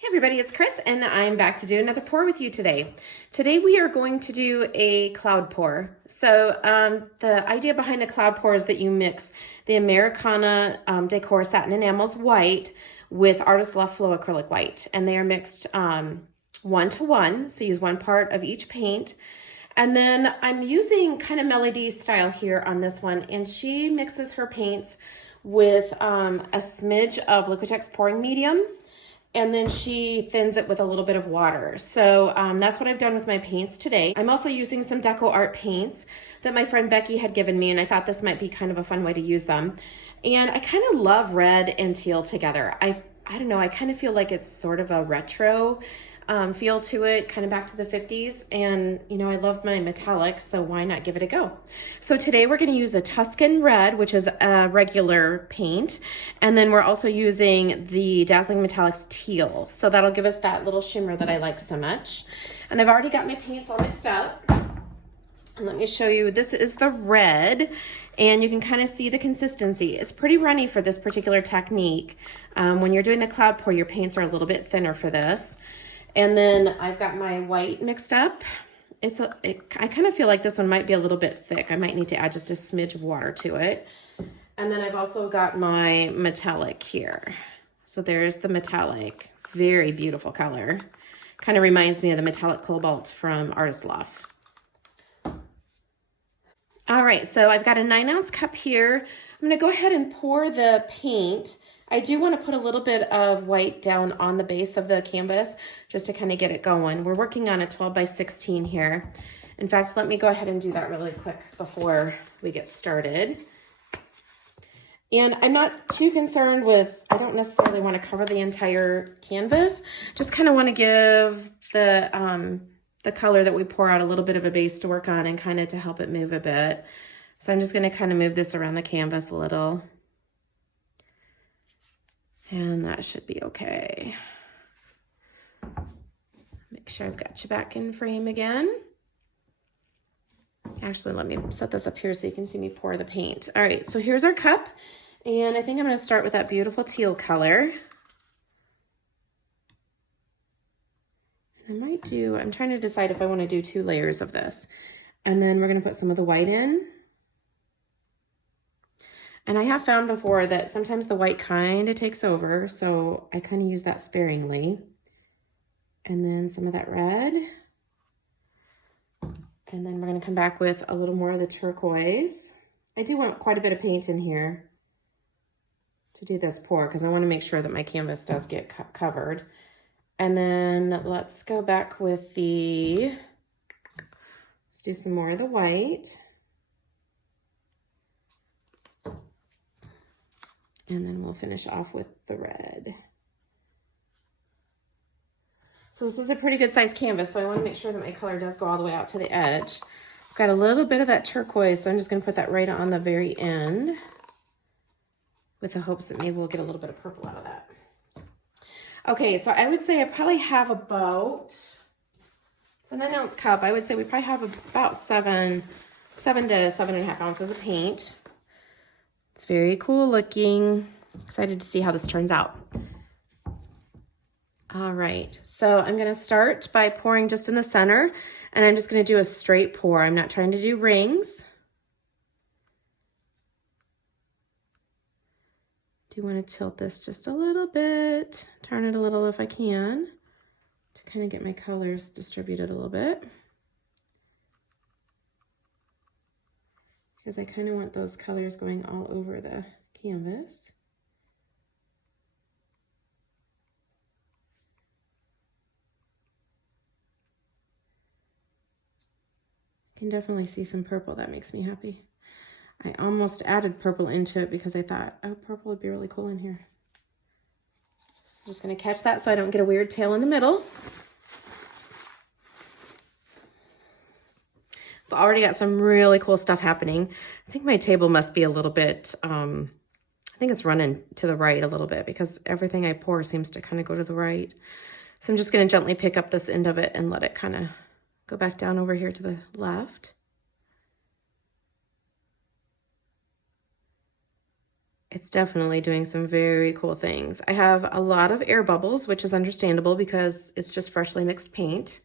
Hey everybody, it's Chris and I'm back to do another pour with you today. Today we are going to do a cloud pour. So the idea behind the cloud pour is that you mix the Americana DecoArt Satin Enamels white with Artist Loft Flow Acrylic white. And they are mixed 1-to-1, so use one part of each paint. And then I'm using kind of Melody style here on this one, and she mixes her paints with a smidge of Liquitex pouring medium. And then she thins it with a little bit of water. So that's what I've done with my paints today. I'm also using some DecoArt paints that my friend Becky had given me, and I thought this might be kind of a fun way to use them. And I kind of love red and teal together. I don't know, I kind of feel like it's sort of a retro feel to it, kind of back to the 50s. And you know, I love my metallics, so why not give it a go? So today we're going to use a Tuscan Red, which is a regular paint. And then we're also using the Dazzling Metallics Teal. So that'll give us that little shimmer that I like so much. And I've already got my paints all mixed up. And let me show you, this is the red, and you can kind of see the consistency. It's pretty runny for this particular technique. When you're doing the cloud pour, your paints are a little bit thinner for this. And then I've got my white mixed up. I kind of feel like this one might be a little bit thick. I might need to add just a smidge of water to it. And then I've also got my metallic here. So there's the metallic, very beautiful color. Kind of reminds me of the metallic cobalt from Artist Loft. All right, so I've got a 9-ounce cup here. I'm gonna go ahead and pour the paint. I do want to put a little bit of white down on the base of the canvas just to kind of get it going. We're working on a 12x16 here. In fact, let me go ahead and do that really quick before we get started. And I'm not too concerned with, I don't necessarily want to cover the entire canvas. Just kind of want to give the color that we pour out a little bit of a base to work on and kind of to help it move a bit. So I'm just going to kind of move this around the canvas a little. And that should be okay. Make sure I've got you back in frame again. Actually, let me set this up here so you can see me pour the paint. All right, so here's our cup. And I think I'm gonna start with that beautiful teal color. And I'm trying to decide if I wanna do 2 layers of this. And then we're gonna put some of the white in. And I have found before that sometimes the white kind of takes over, so I kind of use that sparingly. And then some of that red. And then we're going to come back with a little more of the turquoise. I do want quite a bit of paint in here to do this pour because I want to make sure that my canvas does get covered. And then let's go back with let's do some more of the white. And then we'll finish off with the red. So this is a pretty good sized canvas, so I want to make sure that my color does go all the way out to the edge. I've got a little bit of that turquoise, so I'm just going to put that right on the very end with the hopes that maybe we'll get a little bit of purple out of that. Okay, so I would say I probably have about, it's a 9-ounce cup. I would say we probably have about 7 to 7.5 ounces of paint. It's very cool looking. Excited to see how this turns out. All right, so I'm gonna start by pouring just in the center, and I'm just gonna do a straight pour. I'm not trying to do rings. Do wanna tilt this just a little bit, turn it a little if I can, to kind of get my colors distributed a little bit. Because I kind of want those colors going all over the canvas. I can definitely see some purple. That makes me happy. I almost added purple into it because I thought, oh, purple would be really cool in here. I'm just going to catch that so I don't get a weird tail in the middle. I've already got some really cool stuff happening. I think my table must be a little bit, I think it's running to the right a little bit because everything I pour seems to kind of go to the right. So I'm just going to gently pick up this end of it and let it kind of go back down over here to the left. it's definitely doing some very cool things. I have a lot of air bubbles, which is understandable because it's just freshly mixed paint.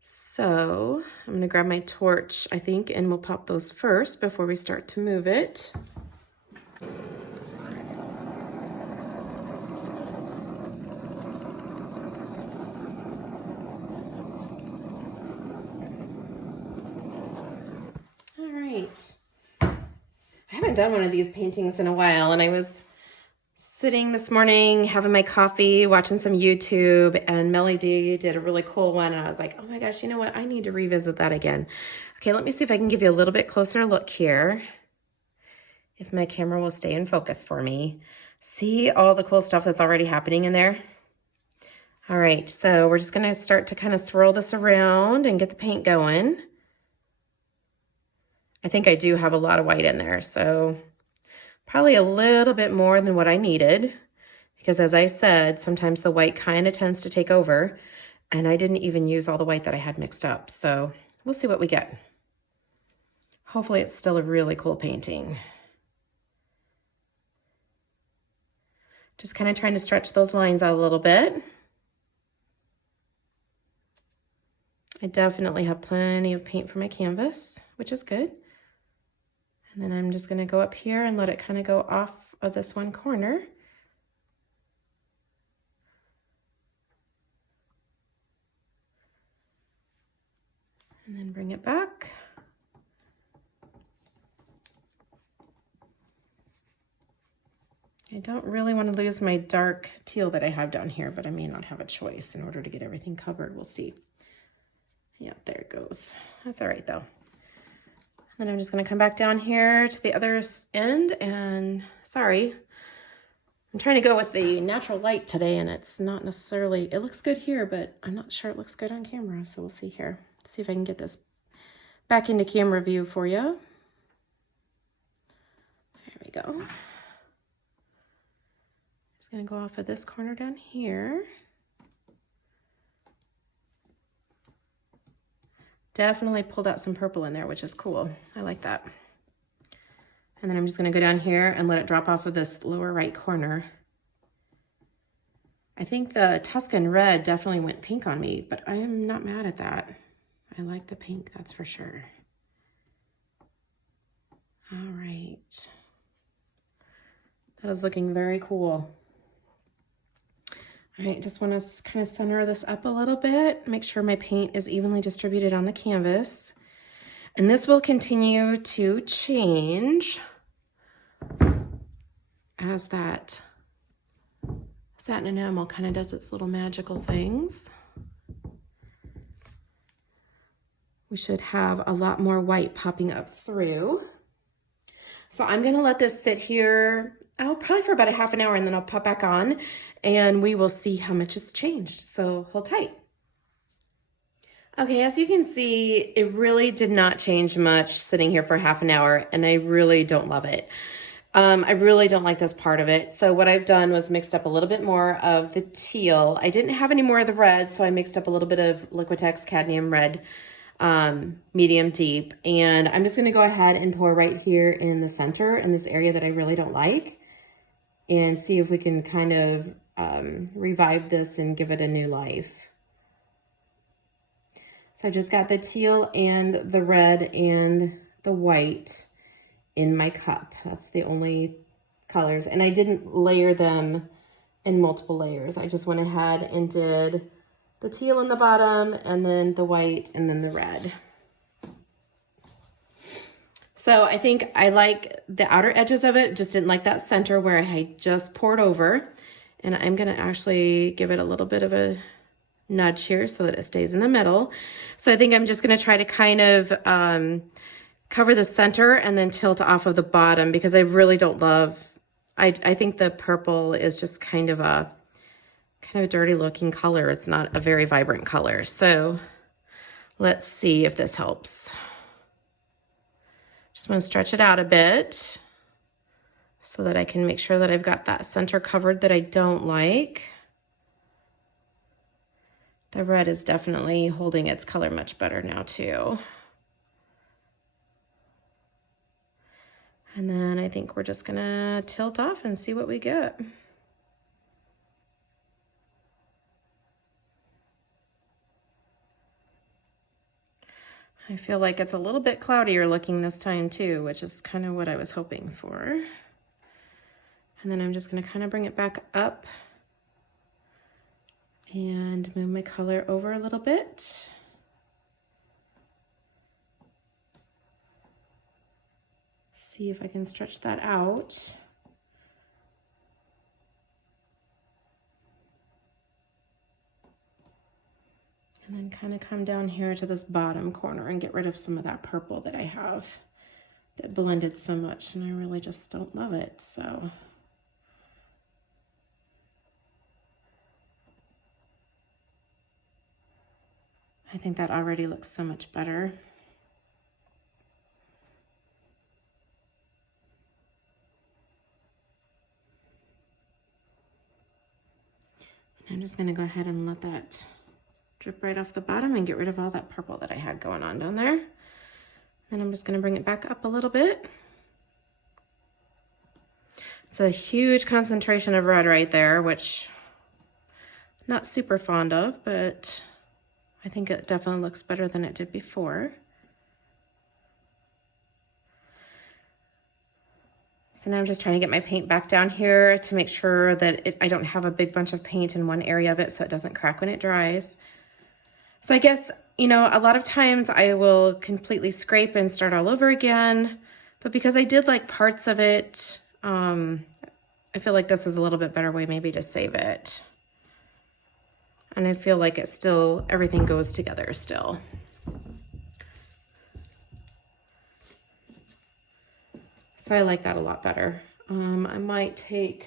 So I'm gonna grab my torch, I think, and we'll pop those first before we start to move it. All right. I haven't done one of these paintings in a while, and I was sitting this morning having my coffee, watching some YouTube, and Melly D did a really cool one, and I was like, oh my gosh, you know what? I need to revisit that again. Okay, let me see if I can give you a little bit closer look here. If my camera will stay in focus for me. See all the cool stuff that's already happening in there? All right, so we're just gonna start to kind of swirl this around and get the paint going. I think I do have a lot of white in there, so probably a little bit more than what I needed, because as I said, sometimes the white kind of tends to take over, and I didn't even use all the white that I had mixed up, so we'll see what we get. Hopefully it's still a really cool painting. Just kind of trying to stretch those lines out a little bit. I definitely have plenty of paint for my canvas, which is good. And then I'm just gonna go up here and let it kind of go off of this one corner. And then bring it back. I don't really want to lose my dark teal that I have down here, but I may not have a choice in order to get everything covered. We'll see. Yeah, there it goes. That's all right though. And then I'm just gonna come back down here to the other end, and sorry, I'm trying to go with the natural light today, and it's not necessarily, it looks good here, but I'm not sure it looks good on camera, so we'll see here. See if I can get this back into camera view for you. There we go. Just gonna go off of this corner down here. Definitely pulled out some purple in there, which is cool. I like that. And then I'm just gonna go down here and let it drop off of this lower right corner. I think the Tuscan Red definitely went pink on me, but I am not mad at that. I like the pink, that's for sure. All right. That is looking very cool. All right, just want to kind of center this up a little bit, make sure my paint is evenly distributed on the canvas. And this will continue to change as that satin enamel kind of does its little magical things. We should have a lot more white popping up through. So I'm gonna let this sit here, probably for about a half an hour, and then I'll pop back on and we will see how much has changed. So hold tight. Okay, as you can see, it really did not change much sitting here for half an hour, and I really don't love it. I really don't like this part of it. So what I've done was mixed up a little bit more of the teal. I didn't have any more of the red, so I mixed up a little bit of Liquitex Cadmium Red, medium deep. And I'm just gonna go ahead and pour right here in the center in this area that I really don't like, and see if we can kind of revive this and give it a new life. So I just got the teal and the red and the white in my cup. That's the only colors. And I didn't layer them in multiple layers. I just went ahead and did the teal in the bottom, and then the white, and then the red. So I think I like the outer edges of it, just didn't like that center where I just poured over. And I'm gonna actually give it a little bit of a nudge here so that it stays in the middle. So I think I'm just gonna try to kind of cover the center and then tilt off of the bottom, because I really don't love, I think the purple is just kind of a dirty looking color. It's not a very vibrant color. So let's see if this helps. Just want to stretch it out a bit so that I can make sure that I've got that center covered that I don't like. The red is definitely holding its color much better now too. And then I think we're just gonna tilt off and see what we get. I feel like it's a little bit cloudier looking this time too, which is kind of what I was hoping for. And then I'm just gonna kind of bring it back up and move my color over a little bit. See if I can stretch that out. And then kind of come down here to this bottom corner and get rid of some of that purple that I have that blended so much, and I really just don't love it, so. I think that already looks so much better. I'm just gonna go ahead and let that drip right off the bottom and get rid of all that purple that I had going on down there. Then I'm just gonna bring it back up a little bit. It's a huge concentration of red right there, which I'm not super fond of, but I think it definitely looks better than it did before. So now I'm just trying to get my paint back down here to make sure that I don't have a big bunch of paint in one area of it so it doesn't crack when it dries. So I guess, you know, a lot of times I will completely scrape and start all over again, but because I did like parts of it, I feel like this is a little bit better way maybe to save it. And I feel like it still, everything goes together still. So I like that a lot better. I might take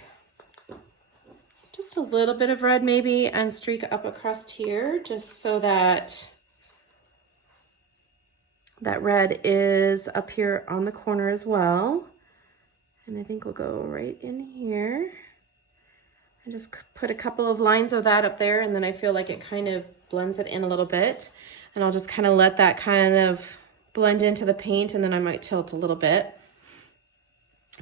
just a little bit of red maybe and streak up across here just so that that red is up here on the corner as well. And I think we'll go right in here. I just put a couple of lines of that up there, and then I feel like it kind of blends it in a little bit. And I'll just kind of let that kind of blend into the paint, and then I might tilt a little bit.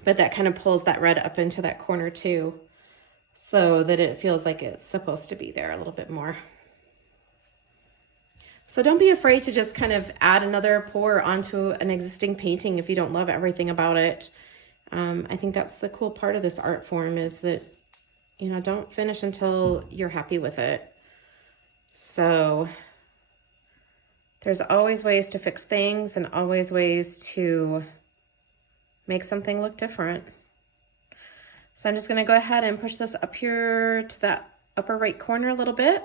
But that kind of pulls that red up into that corner too, so that it feels like it's supposed to be there a little bit more. So don't be afraid to just kind of add another pour onto an existing painting if you don't love everything about it. I think that's the cool part of this art form, is that, you know, don't finish until you're happy with it. So there's always ways to fix things and always ways to make something look different. So I'm just gonna go ahead and push this up here to that upper right corner a little bit.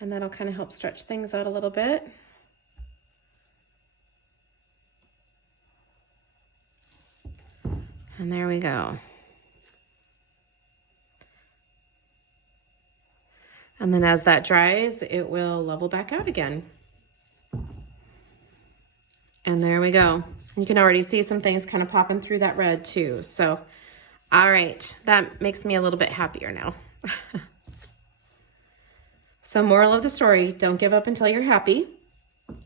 And that'll kind of help stretch things out a little bit. And there we go. And then as that dries, it will level back out again. And there we go. You can already see some things kind of popping through that red too. So, all right, that makes me a little bit happier now. So moral of the story, don't give up until you're happy.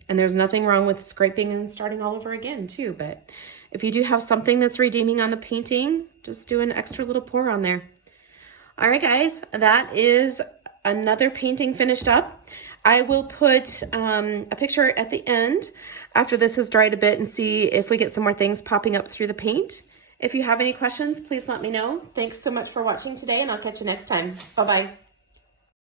And there's nothing wrong with scraping and starting all over again too. But if you do have something that's redeeming on the painting, just do an extra little pour on there. All right, guys, that is another painting finished up. I will put a picture at the end after this has dried a bit and see if we get some more things popping up through the paint. If you have any questions, please let me know. Thanks so much for watching today, and I'll catch you next time. Bye-bye.